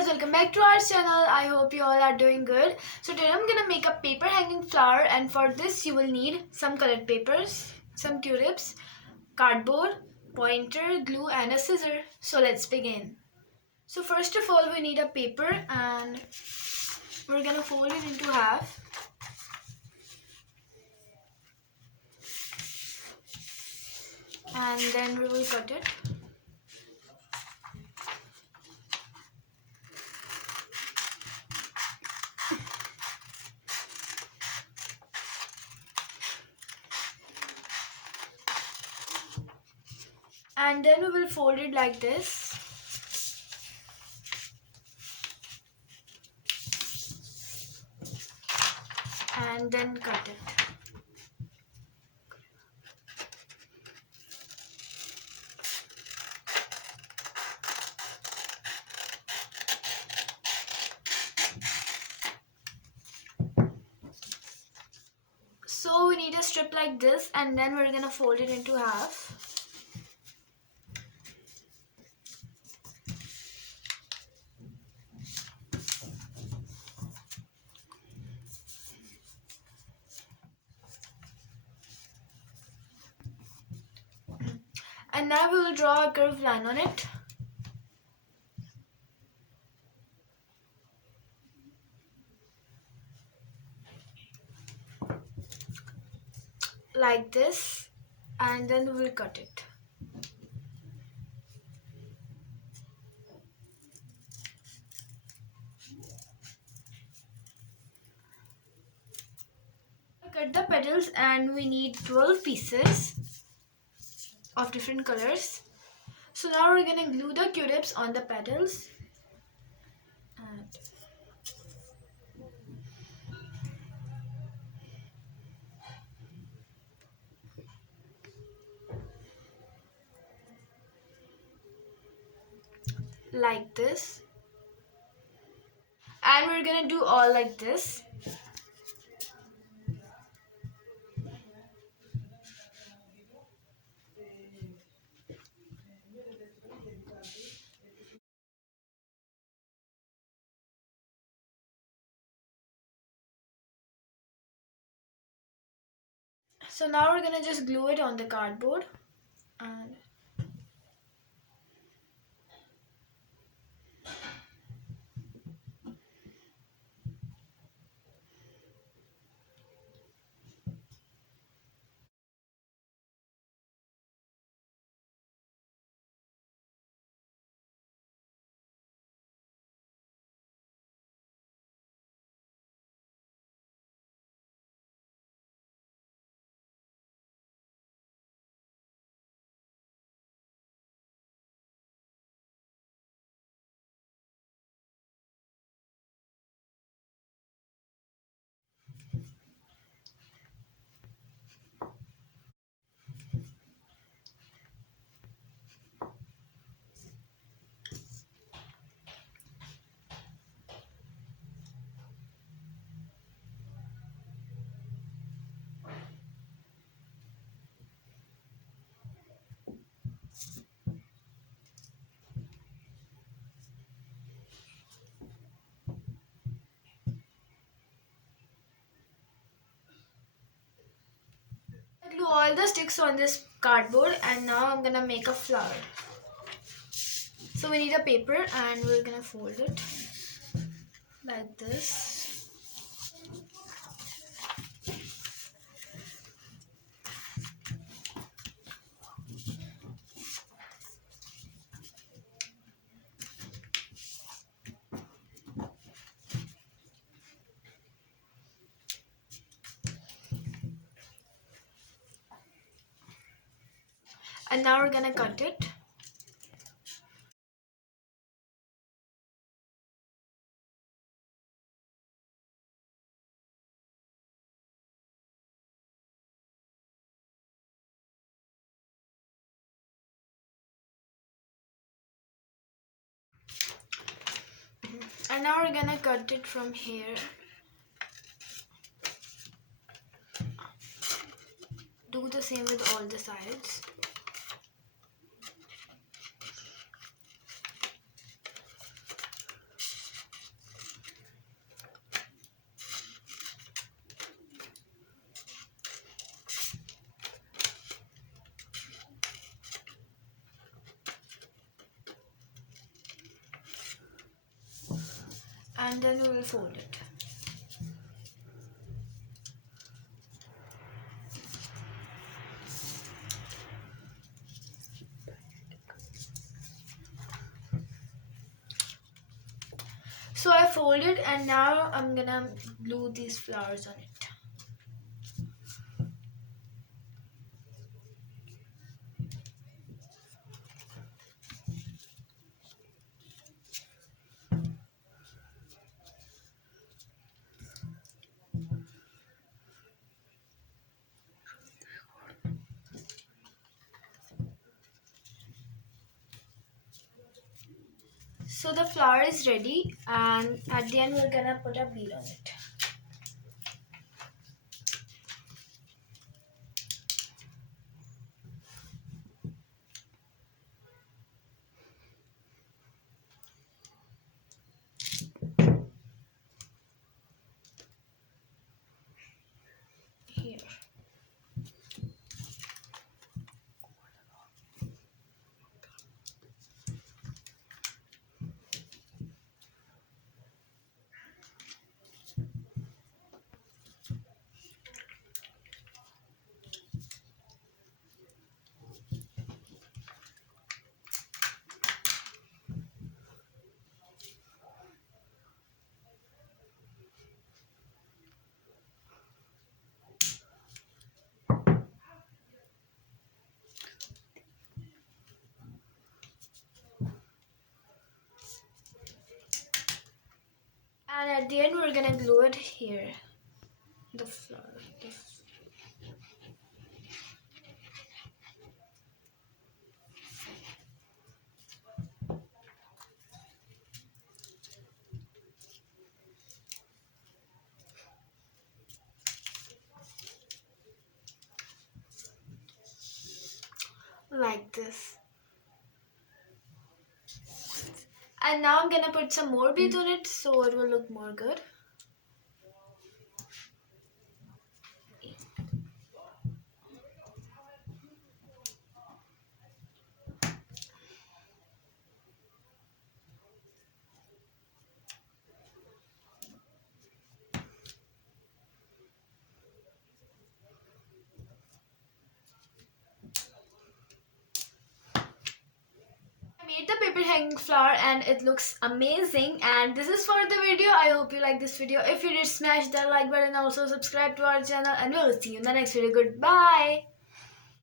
guys, welcome back to our channel. I hope you all are doing good. So today I'm gonna make a paper hanging flower, and for this you will need some colored papers, some Q-tips, cardboard, pointer, glue and a scissor. So let's begin. So first of all we need a paper and we're gonna fold it into half. And then we will cut it. And then we will fold it like this. And then cut it. So we need a strip like this, and then we're gonna fold it into half. And now we will draw a curved line on it. Like this, and then we will cut it. Cut the petals, and we need 12 pieces of different colors. So now we're gonna glue the Q-tips on the petals. And like this. And we're gonna do all like this. So now we're gonna just glue it on the cardboard. And glue all the sticks on this cardboard, and now I'm gonna make a flower. So we need a paper, and we're gonna fold it like this. And now we're gonna cut it. And now we're gonna cut it from here. Do the same with all the sides. and then we will fold it. So I folded and now I'm gonna glue these flowers on it. So the flower is ready, and at the end we're gonna put a bead on it. Here. And at the end we're gonna glue it here. The flower like this. Like this. And now I'm gonna put some more beads on it so it will look more good. Made the paper hanging flower and it looks amazing, and this is for the video. I hope you like this video. If you did, smash that like button, also subscribe to our channel, and we will see you in the next video. Goodbye.